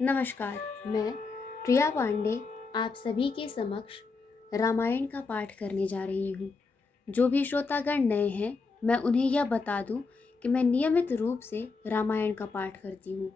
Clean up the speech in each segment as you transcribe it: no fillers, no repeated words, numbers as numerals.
नमस्कार, मैं प्रिया पांडे आप सभी के समक्ष रामायण का पाठ करने जा रही हूँ। जो भी श्रोतागण नए हैं, मैं उन्हें यह बता दूँ कि मैं नियमित रूप से रामायण का पाठ करती हूँ।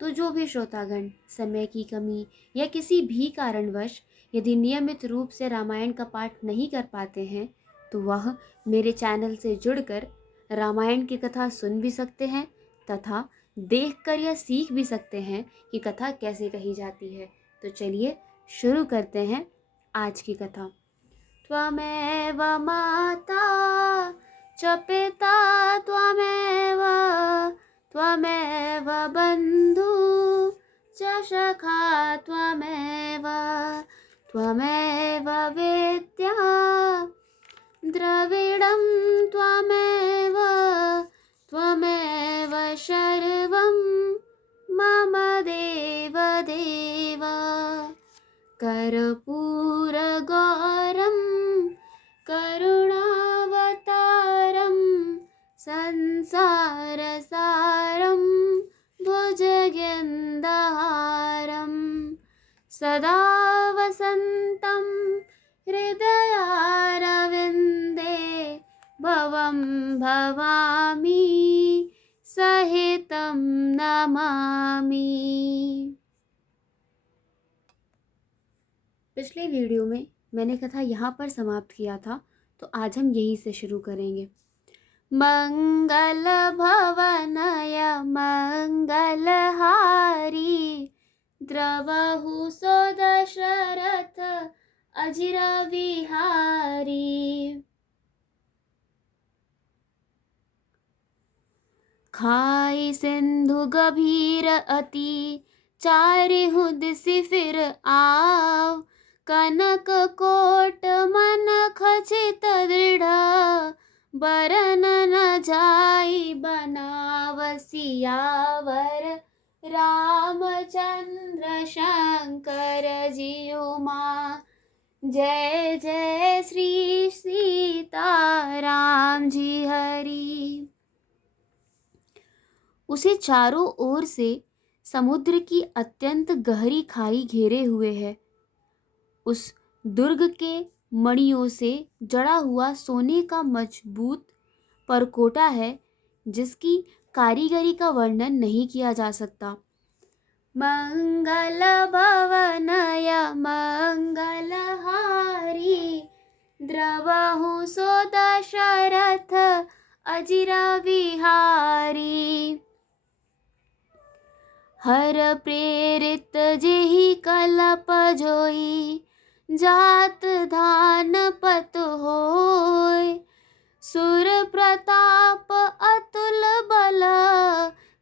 तो जो भी श्रोतागण समय की कमी या किसी भी कारणवश यदि नियमित रूप से रामायण का पाठ नहीं कर पाते हैं, तो वह मेरे चैनल से जुड़कर रामायण की कथा सुन भी सकते हैं तथा देखकर यह सीख भी सकते हैं कि कथा कैसे कही जाती है। तो चलिए शुरू करते हैं आज की कथा। त्वमेव माता च पिता त्वमेव त्वमेव बन्धु च सखा त्वमेव त्वमेव विद्या द्रविडं त्वमेव त्वमेव सर्वं मम देव देव कर्पूरगौरं करुणावतारं संसारसारं भुजगेन्दहारं सदा वसन्तं हृदयारविन्दे भवं भवामि सहितं नमामि। पिछले वीडियो में मैंने कथा यहाँ पर समाप्त किया था, तो आज हम यहीं से शुरू करेंगे। मंगल भवनय मंगलहारी द्रवहु सो दशरथ अजिर विहारी। खाई सिंधु गभीर अति चारिहु दिसि फिर आव कनक कोट मन खचित दृढ़ बरन न जाई बनाव सियावर रामचंद्र शंकर जीउमा। जय जय श्री सीताराम जी हरि। उसे चारों ओर से समुद्र की अत्यंत गहरी खाई घेरे हुए है। उस दुर्ग के मणियों से जड़ा हुआ सोने का मजबूत परकोटा है, जिसकी कारीगरी का वर्णन नहीं किया जा सकता। मंगल भवनय मंगलहारी द्रवहु सो दशरथ अजिर विहारी। हर प्रेरित जेहि कलप जोई जात धान पत होय सुर प्रताप अतुल बल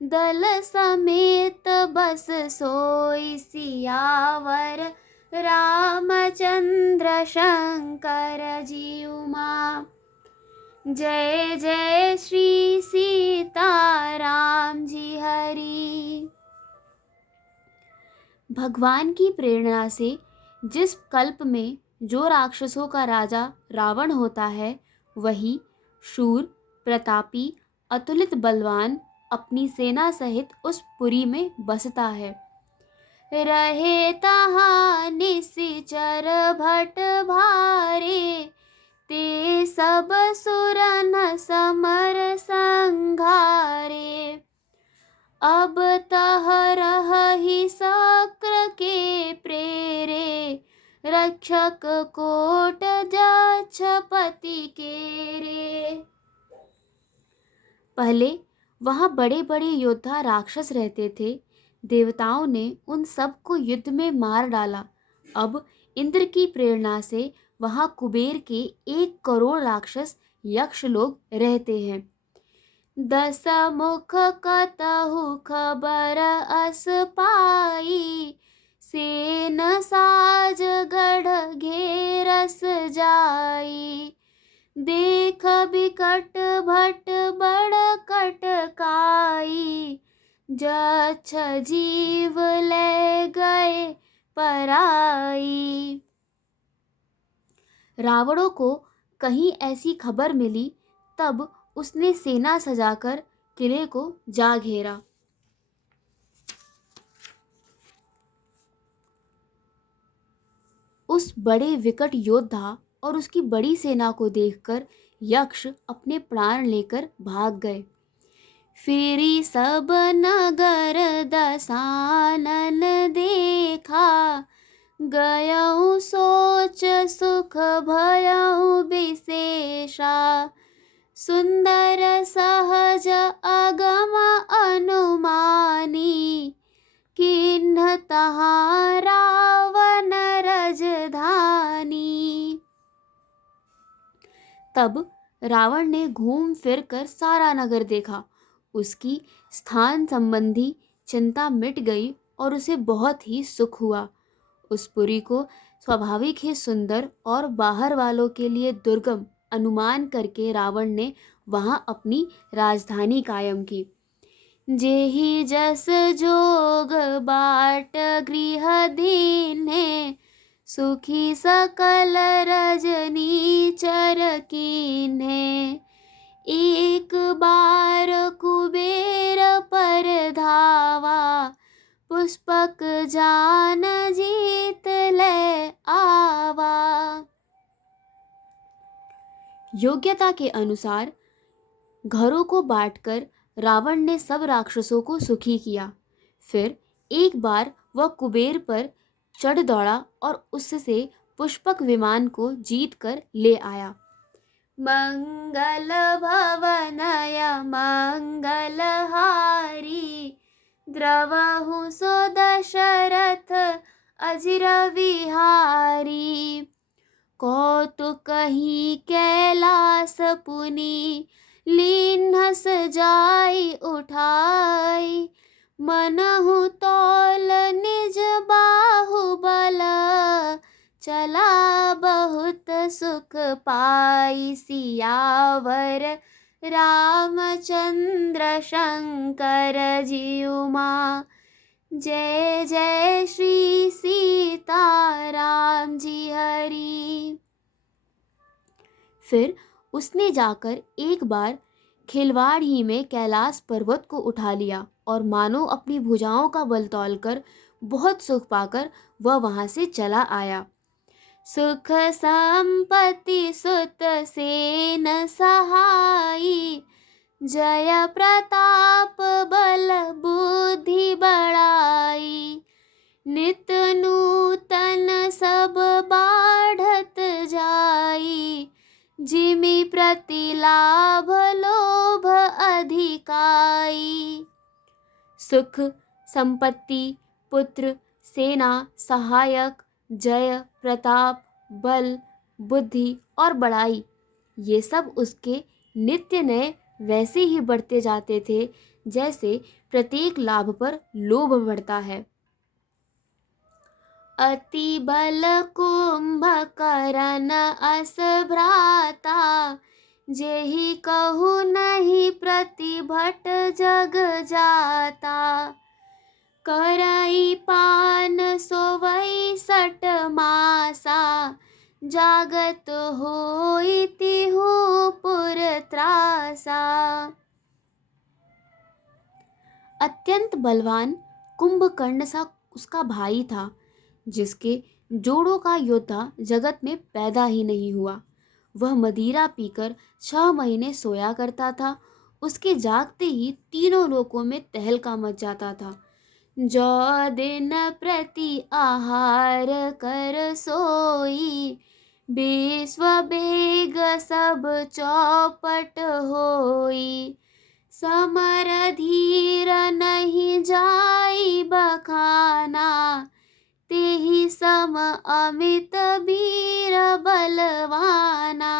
दल समेत बस सोई सियावर रामचंद्र शंकर जीउमा। जय जय श्री सीताराम जी हरि। भगवान की प्रेरणा से जिस कल्प में जो राक्षसों का राजा रावण होता है, वही शूर प्रतापी अतुलित बलवान अपनी सेना सहित उस पुरी में बसता है। रहे तहाँ निशिचर भट भारे ते सब सुरन समर संघारे। अब तह रही शक्र के प्रेरे रक्षक कोट जक्षपति केरे। पहले वहाँ बड़े बड़े योद्धा राक्षस रहते थे। देवताओं ने उन सब को युद्ध में मार डाला। अब इंद्र की प्रेरणा से वहाँ कुबेर के 1 करोड़ राक्षस यक्ष लोग रहते हैं। 10 मुख कतहु खबर अस पाई सेन साज गढ़ घेरस जाई। देख बिकट भट बड़ कटकाई जक्ष जीव ले गए पराई। रावणों को कहीं ऐसी खबर मिली, तब उसने सेना सजाकर किले को जा घेरा। उस बड़े विकट योद्धा और उसकी बड़ी सेना को देखकर यक्ष अपने प्राण लेकर भाग गए। फिरी सब नगर दसानन देखा, गयऊ सोच सुख भयऊ विशेषा। सुंदर सहज अगम अनुमानी, किन्ह तहाँ रावण रजधानी। तब रावण ने घूम फिर कर सारा नगर देखा। उसकी स्थान संबंधी चिंता मिट गई और उसे बहुत ही सुख हुआ। उस पुरी को स्वाभाविक ही सुंदर और बाहर वालों के लिए दुर्गम अनुमान करके रावण ने वहां अपनी राजधानी कायम की। जेहि जस जोग बाट गृह दीन्हे, सुखी सकल रजनी चर कीन्हे। एक बार कुबेर पर धावा, पुष्पक जान जीत ले आवा। योग्यता के अनुसार घरों को बांटकर रावण ने सब राक्षसों को सुखी किया। फिर एक बार वह कुबेर पर चढ़ दौड़ा और उससे पुष्पक विमान को जीत कर ले आया। मंगल भवनय मंगलहारी, द्रवहु सो दशरथ अजिर विहारी। कौतुकहि कैलास पुनि, लीन्हस जाई उठाई। मनहु तौल निज बाहुबल, चला बहुत सुख पाई। सियावर रामचंद्र शंकर जीउमा, जय जय श्री सीताराम जी हरि। फिर उसने जाकर एक बार खिलवाड़ ही में कैलाश पर्वत को उठा लिया और मानो अपनी भुजाओं का बल तौलकर बहुत सुख पाकर वह वहां से चला आया। सुख संपत्ति सुत सेन सहाई, जय प्रताप बल बुद्धि बढ़ाई। नित नूतन सब बाढ़त जाई, जिमि प्रति लाभ लोभ अधिकाई। सुख, संपत्ति, पुत्र, सेना, सहायक, जय, प्रताप, बल, बुद्धि और बड़ाई, ये सब उसके नित्य नए वैसे ही बढ़ते जाते थे जैसे प्रत्येक लाभ पर लोभ बढ़ता है। अति बल कुंभकर्ण अस भ्राता, जेहि कहु नहीं प्रतिभट जग जाता। करई पान सोवई 6 मासा, जागत होई तिहु पुर त्रासा। अत्यंत बलवान कुंभकर्ण सा उसका भाई था, जिसके जोड़ों का योद्धा जगत में पैदा ही नहीं हुआ। वह मदिरा पीकर 6 महीने सोया करता था। उसके जागते ही तीनों लोकों में तहलका मच जाता था। जो दिन प्रति आहार कर सोई, विश्व बेग सब चौपट होई। समर धीर नहीं जाई बखाना, तेहि सम अमित वीर बलवाना।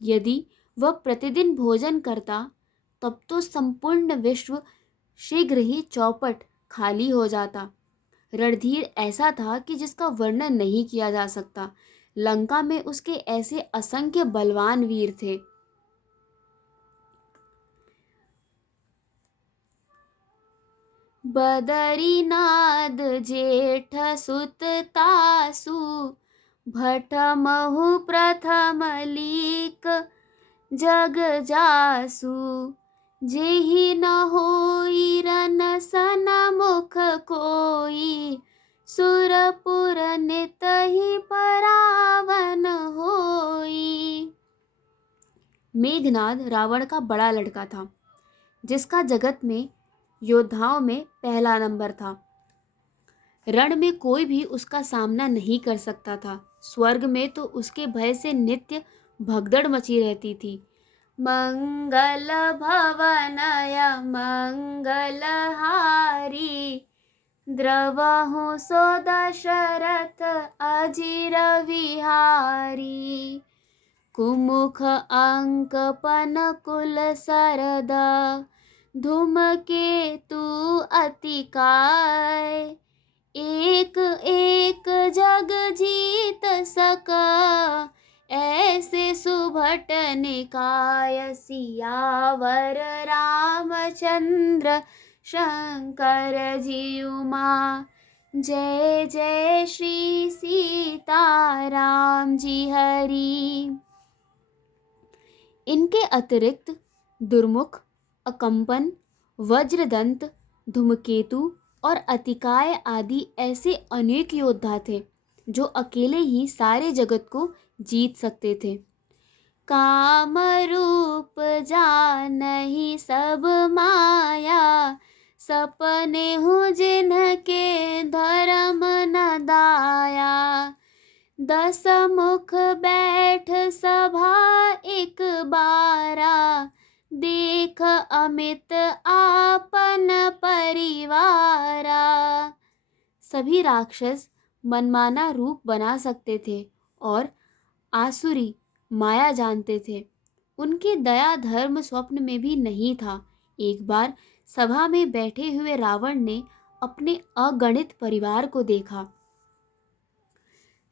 यदि वह प्रतिदिन भोजन करता तब तो संपूर्ण विश्व शीघ्र ही चौपट खाली हो जाता। रणधीर ऐसा था कि जिसका वर्णन नहीं किया जा सकता। लंका में उसके ऐसे असंख्य बलवान वीर थे। बदरीनाद जेठ सुत तासु, भट महु प्रथम लीक जग जासु। जेहि न होई रन सन मुख कोई, सुरपुर नित मेघनाद रावण का बड़ा लड़का था, जिसका जगत में योद्धाओं में पहला नंबर था। रण में कोई भी उसका सामना नहीं कर सकता था। स्वर्ग में तो उसके भय से नित्य भगदड़ मची रहती थी। मंगल भवनय मंगलहारी, द्रवहु सो दशरथ अजिर विहारी। कुमुख अंकपन कुल सरद, धूमकेतु अतिकाय। एक एक जग जीत सका, ऐसे सुभट निकाय। सियावर रामचंद्र शंकर जी उमा, जय जय श्री सीताराम जी हरि। इनके अतिरिक्त दुर्मुख, अकंपन, वज्रदंत, धूमकेतु और अतिकाय आदि ऐसे अनेक योद्धा थे जो अकेले ही सारे जगत को जीत सकते थे। काम रूप जानहि सब माया, सपने हूँ जिनके धर्म न दाया। 10 मुख बैठ सभा एक बारा, देख अमित आपन परिवारा। सभी राक्षस मनमाना रूप बना सकते थे और आसुरी माया जानते थे। उनके दया धर्म स्वप्न में भी नहीं था। एक बार सभा में बैठे हुए रावण ने अपने अगणित परिवार को देखा।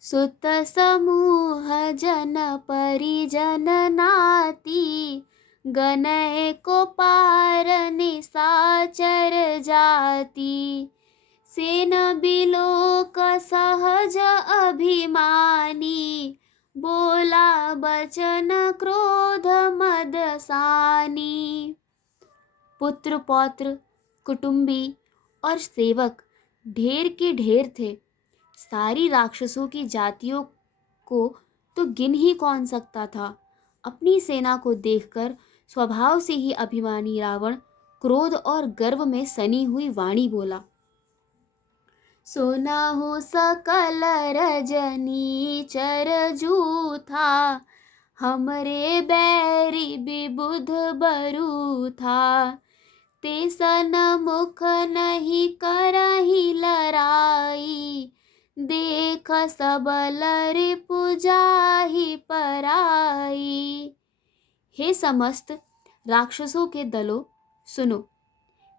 सुत समूह जन परिजन नाती, गनय को पार निशाचर जाति। सेन बिलोक सहज अभिमानी, बोला बचन क्रोध मदसानी। पुत्र पौत्र, कुटुंबी और सेवक ढेर के ढेर थे। सारी राक्षसों की जातियों को तो गिन ही कौन सकता था। अपनी सेना को देखकर स्वभाव से ही अभिमानी रावण क्रोध और गर्व में सनी हुई वाणी बोला। सुनहु सकल रजनी चर जूथा, हमरे बैरी विबुध बरू था। ते सन मुख नहीं करही लड़ाई, देख सबल रिपु जाहि पराई। हे समस्त राक्षसों के दलों, सुनो,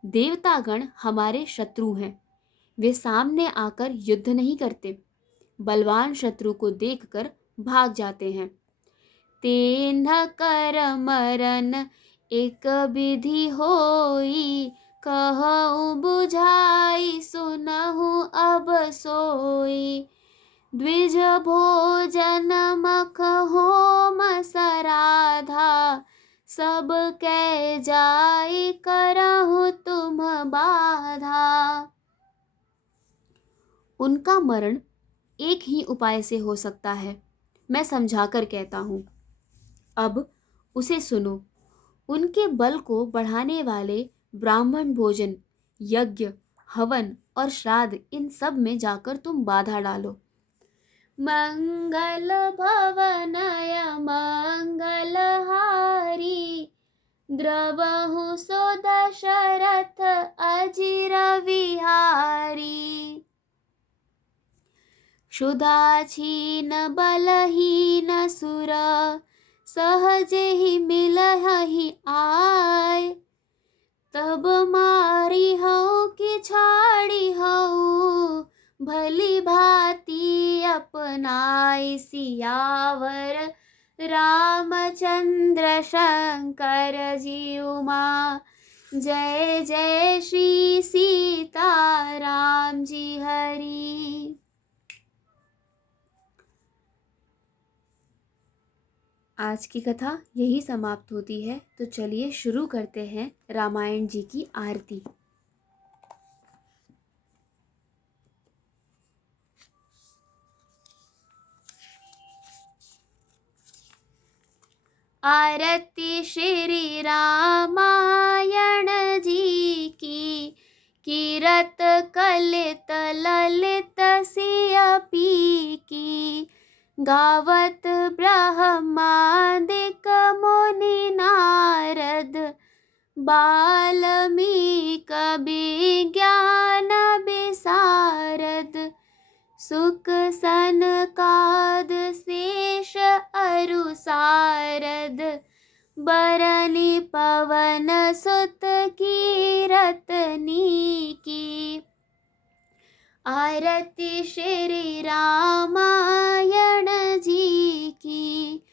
देवतागण हमारे शत्रु हैं। वे सामने आकर युद्ध नहीं करते, बलवान शत्रु को देखकर भाग जाते हैं। तेन्ह कर मरन एक विधि होई, कहूँ बुझाई सुनहु अब सोई। द्विज भोजन मख होम सराधा, सब कै जाई करहु तुम बाधा। उनका मरण एक ही उपाय से हो सकता है, मैं समझाकर कहता हूँ। अब उसे सुनो। उनके बल को बढ़ाने वाले ब्राह्मण भोजन, यज्ञ, हवन और श्राद्ध, इन सब में जाकर तुम बाधा डालो। मंगल भवनय मंगलहारी, द्रवहु सो दशरथ अजिर विहारी। क्षुधाछीन बलहीन सुर, सहज ही मिलहि आय। तब मारी हऊ कि छाड़ी हऊ, भली भांति अपनाई। सियावर रामचंद्र शंकर जी उमा, जय जय श्री सीताराम जी हरि। आज की कथा यही समाप्त होती है। तो चलिए शुरू करते हैं रामायण जी की आरती। आरती श्री रामायण जी की, कीरत कलित ललित सियपी की। गावत ब्रह्मादिक मुनि नारद, बाल्मीक विज्ञान विशारद। सुक सनकाद शेष अरु सारद, बरनी पवन सुत कीरतनी की। आरती श्री रामायण जी की,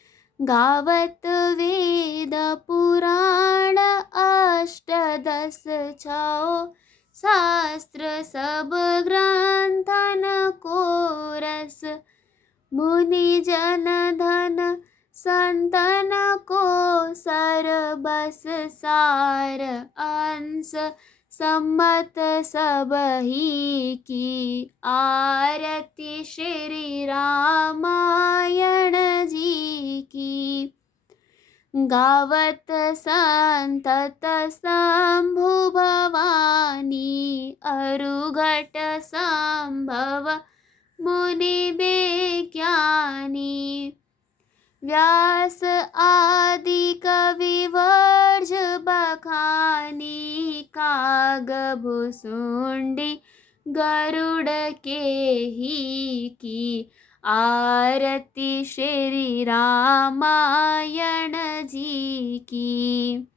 गावत वेद पुराण अष्टदश छौ। शास्त्र सब ग्रंथन को रस, मुनि जन धन संतन को सरबस सार। अंश सम्मत सबही की, आरती श्री रामायण जी की। गावत संतत शंभु भवानी, अरुघट संभव मुनि विज्ञानी। व्यास आदि कवि वर्ज बखानी, काग भुसुंडी गरुड़ के ही की। आरती श्री रामायण जी की।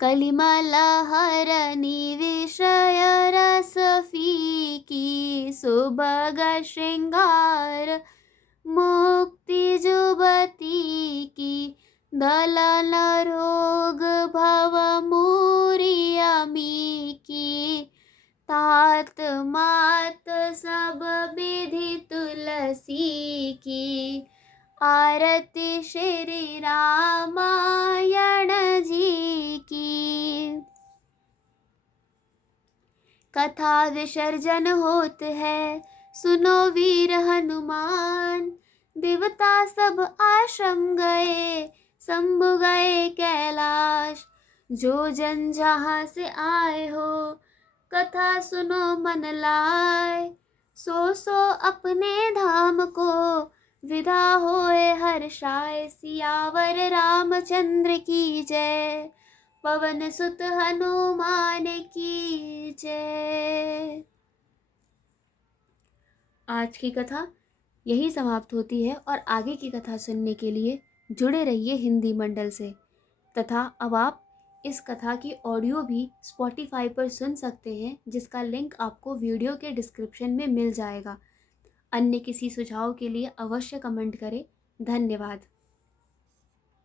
कलिमल हरनी विषय रस फीकी, सुभग श्रृंगार मुक्ति जुबती की। दलन रोग भव मूरी अमी की, तात मात सब विधि तुलसी की। आरती श्री रामायण जी की। कथा विसर्जन होत है, सुनो वीर हनुमान। देवता सब आश्रम गए, शंभु गए कैलाश। जो जन जहाँ से आए हो, कथा सुनो मन लाए। सो सो अपने धाम को, विदा होए हर्षाय। सियावर रामचंद्र की जय, पवन सुत हनुमान की जय। आज की कथा यही समाप्त होती है और आगे की कथा सुनने के लिए जुड़े रहिए हिंदी मंडल से। तथा अब आप इस कथा की ऑडियो भी स्पॉटिफाई पर सुन सकते हैं, जिसका लिंक आपको वीडियो के डिस्क्रिप्शन में मिल जाएगा। अन्य किसी सुझाव के लिए अवश्य कमेंट करें। धन्यवाद।